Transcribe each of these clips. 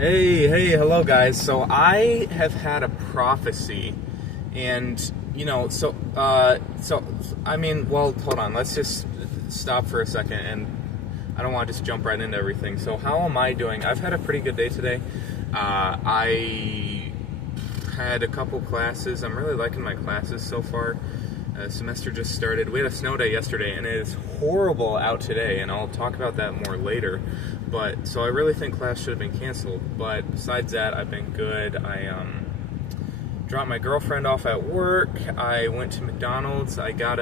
Hello guys. So I have had a prophecy, and hold on. Let's just stop for a second, and I don't want to just jump right into everything. So how am I doing? I've had a pretty good day today. I had a couple classes. I'm really liking my classes so far. Semester just started. We had a snow day yesterday, and it is horrible out today, and I'll talk about that more later. But so I really think class should have been canceled. But besides that, I've been good. I dropped my girlfriend off at work. I went to McDonald's. I got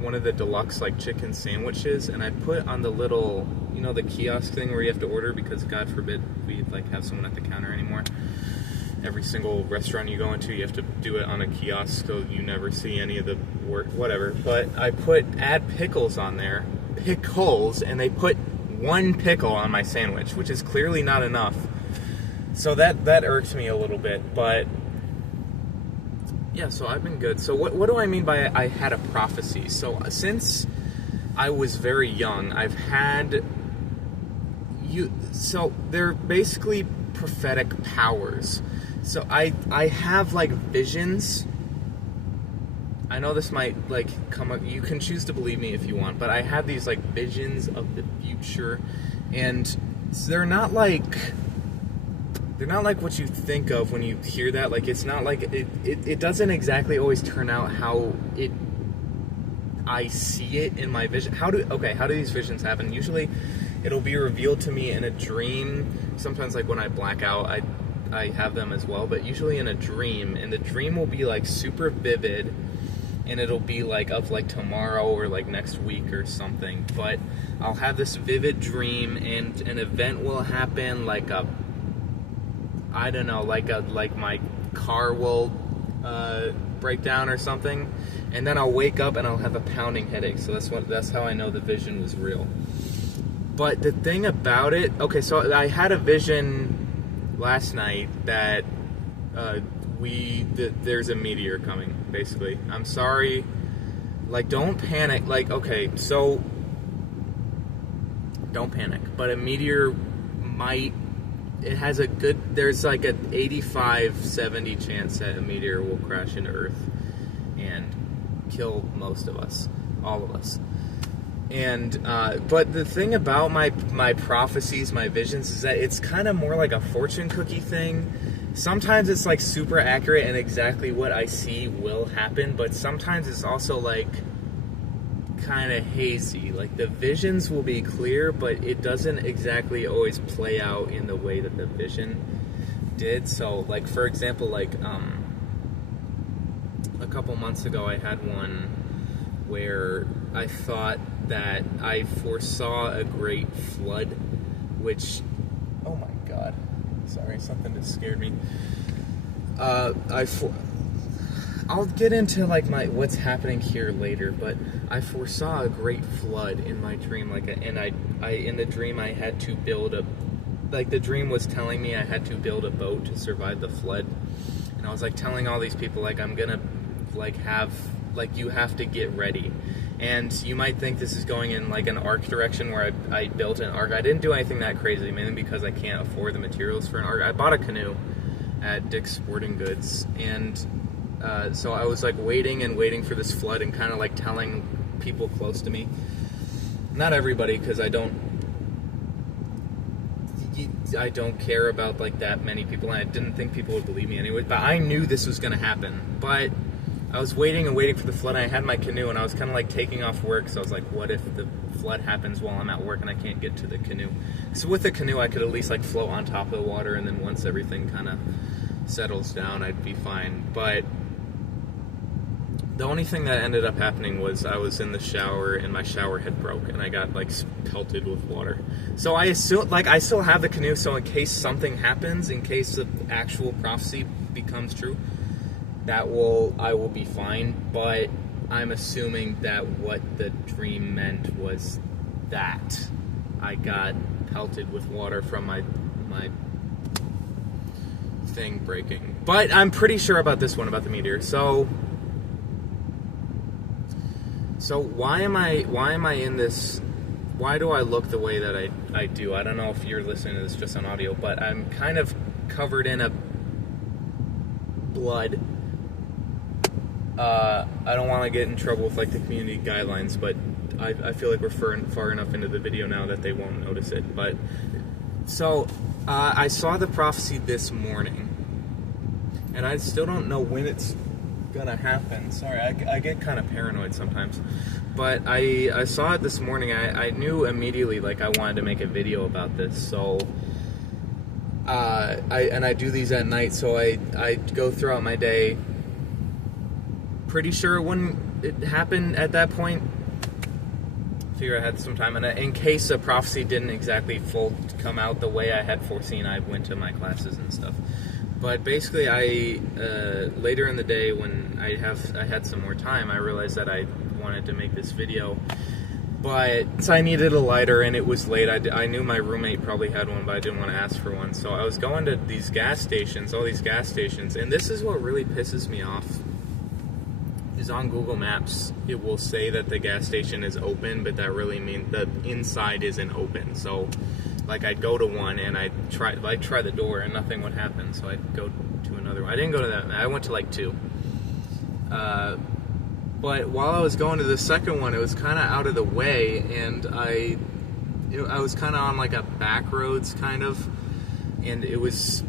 one of the deluxe chicken sandwiches, and I put on the little, the kiosk thing where you have to order because God forbid we have someone at the counter anymore. Every single restaurant you go into, you have to do it on a kiosk, so you never see any of the work, whatever. But I add pickles on there, and they put one pickle on my sandwich, which is clearly not enough. So that irked me a little bit, but yeah, so I've been good. So what do I mean by I had a prophecy? So since I was very young, I've had so they're basically prophetic powers. So I have visions. I know this might come up. You can choose to believe me if you want, but I have these visions of the future, and they're not like what you think of when you hear that. It's not it doesn't exactly always turn out how I see it in my vision. How do these visions happen? Usually it'll be revealed to me in a dream. Sometimes when I black out, I have them as well, but usually in a dream, and the dream will be super vivid, and it'll be of tomorrow or next week or something. But I'll have this vivid dream, and an event will happen, my car will break down or something, and then I'll wake up and I'll have a pounding headache. So that's how I know the vision was real. But the thing about it, so I had a vision last night that there's a meteor coming, basically. I'm sorry, don't panic, so don't panic, but a meteor there's an 85-70 chance that a meteor will crash into Earth and kill most of us, all of us. And but the thing about my prophecies, my visions, is that it's kind of more like a fortune cookie thing. Sometimes it's super accurate and exactly what I see will happen, but sometimes it's also kind of hazy. The visions will be clear, but it doesn't exactly always play out in the way that the vision did. So for example, a couple months ago I had one where I thought that I foresaw a great flood, which, oh my God, sorry, something just scared me. I'll get into what's happening here later, but I foresaw a great flood in my dream, and I in the dream I had to build the dream was telling me I had to build a boat to survive the flood, and I was telling all these people I'm gonna you have to get ready. And you might think this is going in an ark direction, where I built an ark. I didn't do anything that crazy, mainly because I can't afford the materials for an ark. I bought a canoe at Dick's Sporting Goods, and so I was waiting for this flood, and kind of telling people close to me. Not everybody, because I don't care about that many people, and I didn't think people would believe me anyway. But I knew this was going to happen. But I was waiting for the flood, and I had my canoe, and I was kind of taking off work, so I was what if the flood happens while I'm at work and I can't get to the canoe? So with the canoe, I could at least float on top of the water, and then once everything kind of settles down, I'd be fine. But the only thing that ended up happening was I was in the shower, and my shower head broke, and I got pelted with water. So I still have the canoe, so in case something happens, in case the actual prophecy becomes true, I will be fine. But I'm assuming that what the dream meant was that I got pelted with water from my thing breaking. But I'm pretty sure about this one, about the meteor. So why am I in this? Why do I look the way that I I do. I don't know if you're listening to this just on audio, but I'm kind of covered in a blood. I don't want to get in trouble with like the community guidelines, but I feel like we're far enough into the video now that they won't notice it. But so I saw the prophecy this morning, and I still don't know when it's gonna happen. Sorry, I get kind of paranoid sometimes, but I saw it this morning. I knew immediately like I wanted to make a video about this. So I do these at night, so I go throughout my day. Pretty sure when it happened at that point, figure I had some time, and in case a prophecy didn't exactly come out the way I had foreseen, I went to my classes and stuff. But basically, later in the day when I had some more time, I realized that I wanted to make this video. But so I needed a lighter, and it was late. I knew my roommate probably had one, but I didn't want to ask for one. So I was going to these gas stations, all these gas stations, and this is what really pisses me off. Is on Google Maps, it will say that the gas station is open, but that really means the inside isn't open. So, like, I'd go to one and I'd try the door and nothing would happen. So I'd go to another one. I didn't go to that. I went to like 2. But while I was going to the second one, it was kind of out of the way, and I was kind of on like a back roads kind of, and it's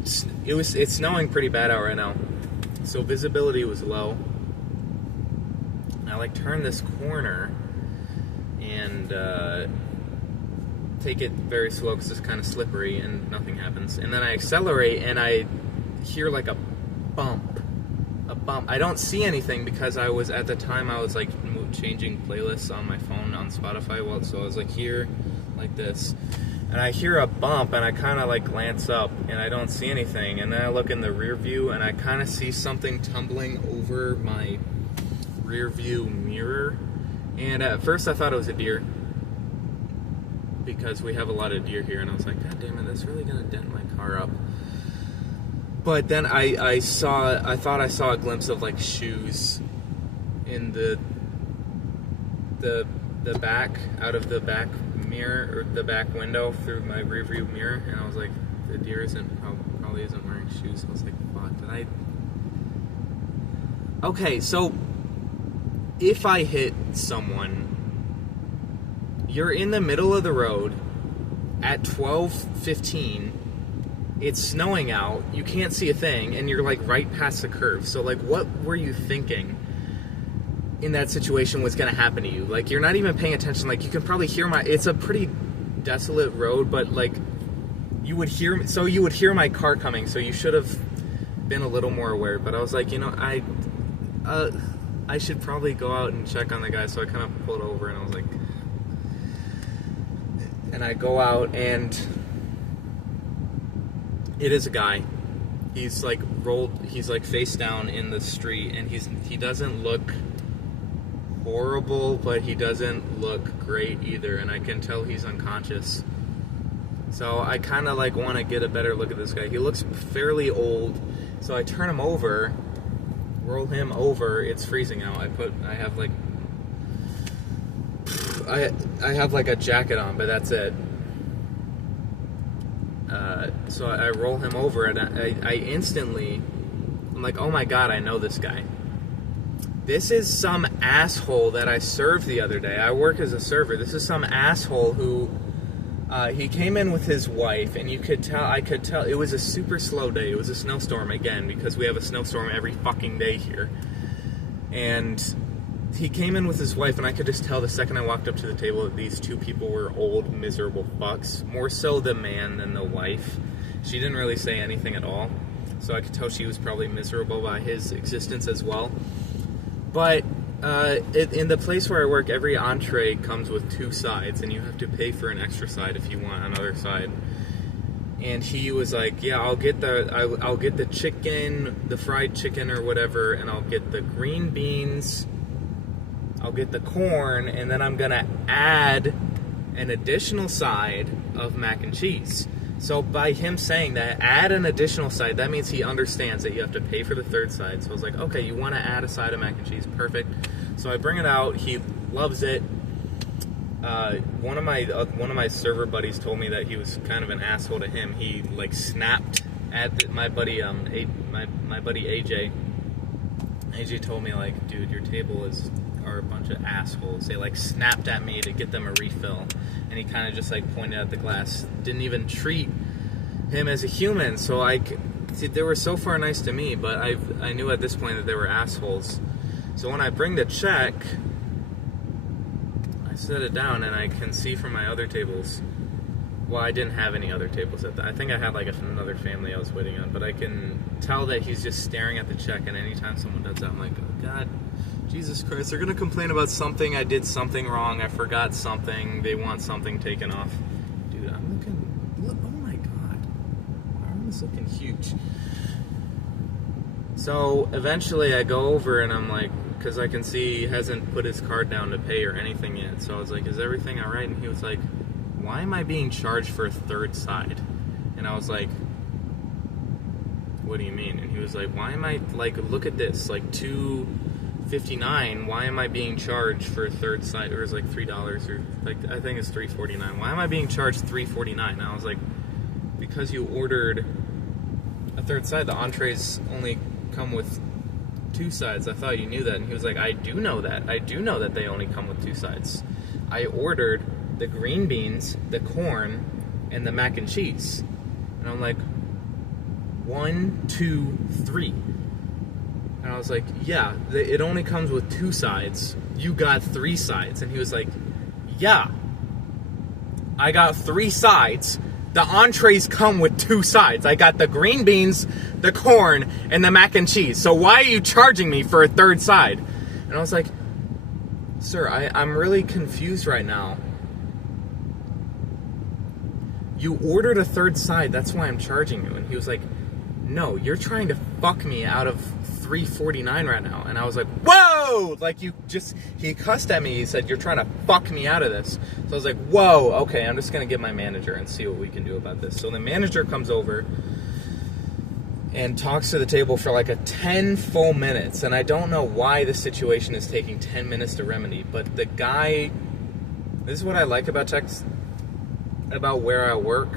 snowing pretty bad out right now, so visibility was low. I like turn this corner and take it very slow because it's kind of slippery and nothing happens. And then I accelerate and I hear like a bump. I don't see anything because I was at the time I was like changing playlists on my phone on Spotify. So I was like here, like this, and I hear a bump and I kind of like glance up and I don't see anything. And then I look in the rear view and I kind of see something tumbling over my rear view mirror, and at first I thought it was a deer because we have a lot of deer here, and I was like, God damn it, that's really gonna dent my car up. But then I thought I saw a glimpse of like shoes in the back, out of the back mirror, or the back window through my rear view mirror, and I was like, the deer probably isn't wearing shoes. I was like, fuck, did I? Okay, so if I hit someone, you're in the middle of the road at 12:15, it's snowing out, you can't see a thing, and you're like right past the curve. So like, what were you thinking in that situation was going to happen to you? Like, you're not even paying attention. Like, you can probably hear it's a pretty desolate road, but like you would hear my car coming, so you should have been a little more aware. But I was like, I should probably go out and check on the guy, so I kind of pulled over and I was like, and I go out and it is a guy. He's like face down in the street, and he doesn't look horrible, but he doesn't look great either, and I can tell he's unconscious. So I kind of like want to get a better look at this guy. He looks fairly old, so I turn him over. Roll him over. It's freezing out. I have like a jacket on, but that's it. So I roll him over, and I instantly, I'm like, oh my god, I know this guy. This is some asshole that I served the other day. I work as a server. This is some asshole who, he came in with his wife, and I could tell, it was a super slow day. It was a snowstorm again, because we have a snowstorm every fucking day here. And he came in with his wife, and I could just tell the second I walked up to the table that these two people were old, miserable fucks. More so the man than the wife. She didn't really say anything at all, so I could tell she was probably miserable by his existence as well. But in the place where I work, every entree comes with 2 sides, and you have to pay for an extra side if you want another side. And he was like, yeah, I'll get the chicken, the fried chicken or whatever, and I'll get the green beans, I'll get the corn, and then I'm gonna add an additional side of mac and cheese. So by him saying that, add an additional side, that means he understands that you have to pay for the 3rd side. So I was like, okay, you want to add a side of mac and cheese, perfect. So I bring it out, he loves it. One of my server buddies told me that he was kind of an asshole to him. He like snapped at my buddy my buddy AJ. AJ told me, like, dude, your table are a bunch of assholes. They like snapped at me to get them a refill, and he kind of just like pointed at the glass. Didn't even treat him as a human. So they were so far nice to me, but I knew at this point that they were assholes. So when I bring the check, I set it down, and I can see from my other tables. Well, I didn't have any other tables I think I had like another family I was waiting on, but I can tell that he's just staring at the check, and anytime someone does that, I'm like, oh God, Jesus Christ, they're gonna complain about something. I did something wrong, I forgot something, they want something taken off. Dude, look, oh my God, my arm is looking huge. So eventually I go over and I'm like, because I can see he hasn't put his card down to pay or anything yet, so I was like, is everything all right? And he was like, why am I being charged for a third side? And I was like, what do you mean? And he was like, why am I, like, look at this, like $2.59, why am I being charged for a third side? Or it was like $3, or like, I think it's $3.49. Why am I being charged $3.49? And I was like, because you ordered a third side. The entrees only come with 2 sides. I thought you knew that. And he was like, I do know that. I do know that they only come with 2 sides. I ordered the green beans, the corn, and the mac and cheese. And I'm like, 1, 2, 3. And I was like, yeah, it only comes with 2 sides. You got 3 sides. And he was like, yeah, I got 3 sides. The entrees come with 2 sides. I got the green beans, the corn, and the mac and cheese. So why are you charging me for a third side? And I was like, sir, I'm really confused right now. You ordered a third side, that's why I'm charging you. And he was like, no, you're trying to fuck me out of $3.49 right now. And I was like, whoa! Like, he cussed at me. He said, you're trying to fuck me out of this. So I was like, whoa, okay, I'm just going to get my manager and see what we can do about this. So the manager comes over and talks to the table for like 10 full minutes. And I don't know why this situation is taking 10 minutes to remedy. But the guy, this is what I like about text, about where I work.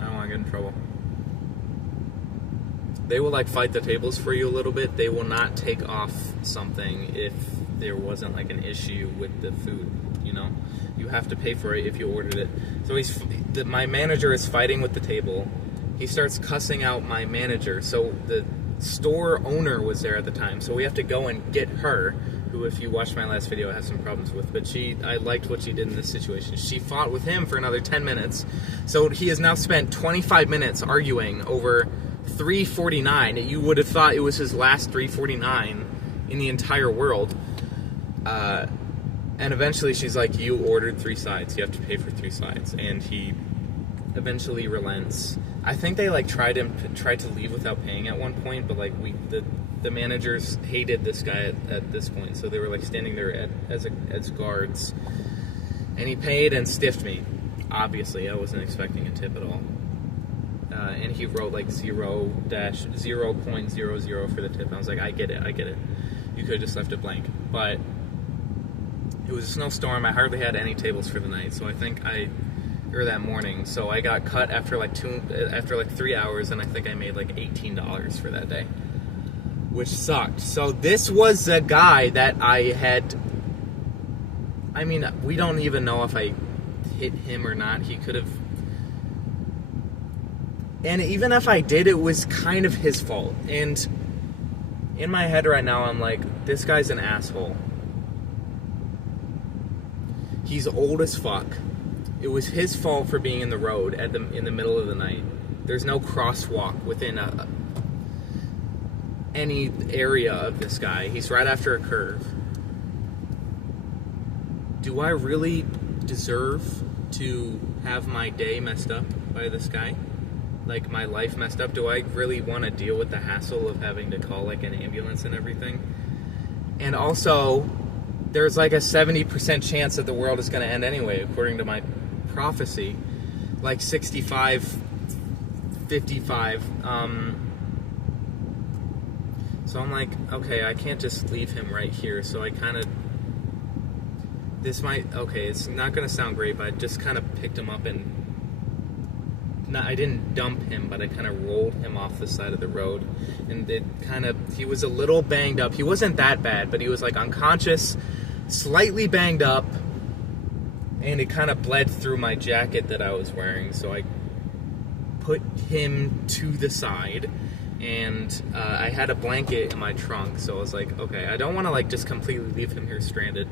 I don't want to get in trouble. They will like fight the tables for you a little bit. They will not take off something if there wasn't like an issue with the food, you know? You have to pay for it if you ordered it. So my manager is fighting with the table. He starts cussing out my manager. So the store owner was there at the time. So we have to go and get her, who, if you watched my last video, I have some problems with. But I liked what she did in this situation. She fought with him for another 10 minutes. So he has now spent 25 minutes arguing over $3.49. You would have thought it was his last $3.49 in the entire world. And eventually she's like, you ordered 3 sides. You have to pay for 3 sides. And he eventually relents. I think they like tried to leave without paying at one point, but like the managers hated this guy at this point, so they were like standing there as guards. And he paid and stiffed me. Obviously, I wasn't expecting a tip at all. And he wrote like 0.00 for the tip. And I was like, I get it. You could have just left it blank. But it was a snowstorm. I hardly had any tables for the night, so I think or that morning. So I got cut after like 3 hours, and I think I made like $18 for that day, which sucked. So this was the guy that I had. I mean, we don't even know if I hit him or not. He could have. And even if I did, it was kind of his fault. And in my head right now, I'm like, this guy's an asshole. He's old as fuck. It was his fault for being in the road in the middle of the night. There's no crosswalk within any area of this guy. He's right after a curve. Do I really deserve to have my day messed up by this guy? Like, my life messed up? Do I really want to deal with the hassle of having to call like an ambulance and everything? And also, there's like a 70% chance that the world is going to end anyway, according to my prophecy. Like 65, 55. So I'm like, okay, I can't just leave him right here. So I kind of okay, it's not going to sound great, but I just kind of picked him up and, I didn't dump him, but I kind of rolled him off the side of the road. And he was a little banged up. He wasn't that bad, but he was like unconscious, slightly banged up, and it kind of bled through my jacket that I was wearing. So I put him to the side, and I had a blanket in my trunk, so I was like, okay, I don't want to like just completely leave him here stranded.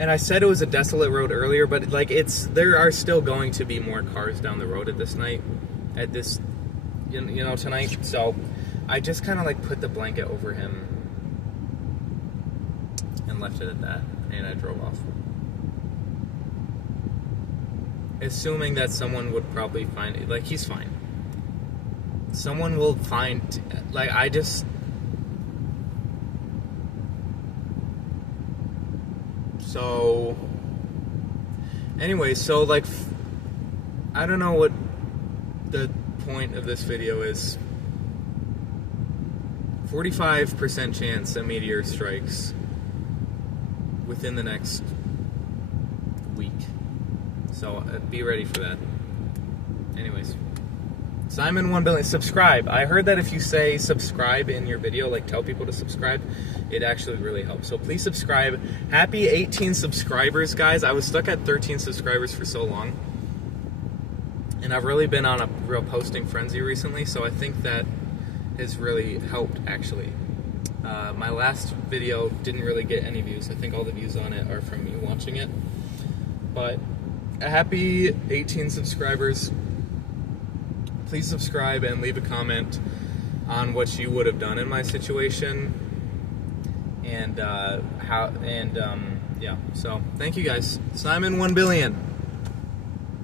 And I said it was a desolate road earlier, but like there are still going to be more cars down the road tonight. So I just kind of like put the blanket over him and left it at that, and I drove off, assuming that someone would probably find it. Like, he's fine. Someone will find, like, so, anyway, so, like, I don't know what the point of this video is. 45% chance a meteor strikes within the next week. So, be ready for that. Anyways. Simon 1 billion. Subscribe. I heard that if you say subscribe in your video, like tell people to subscribe, it actually really helps. So please subscribe. Happy 18 subscribers, guys. I was stuck at 13 subscribers for so long. And I've really been on a real posting frenzy recently, so I think that has really helped, actually. My last video didn't really get any views. I think all the views on it are from me watching it. But a happy 18 subscribers. Please subscribe and leave a comment on what you would have done in my situation, and yeah. So thank you guys. Simon 1 billion.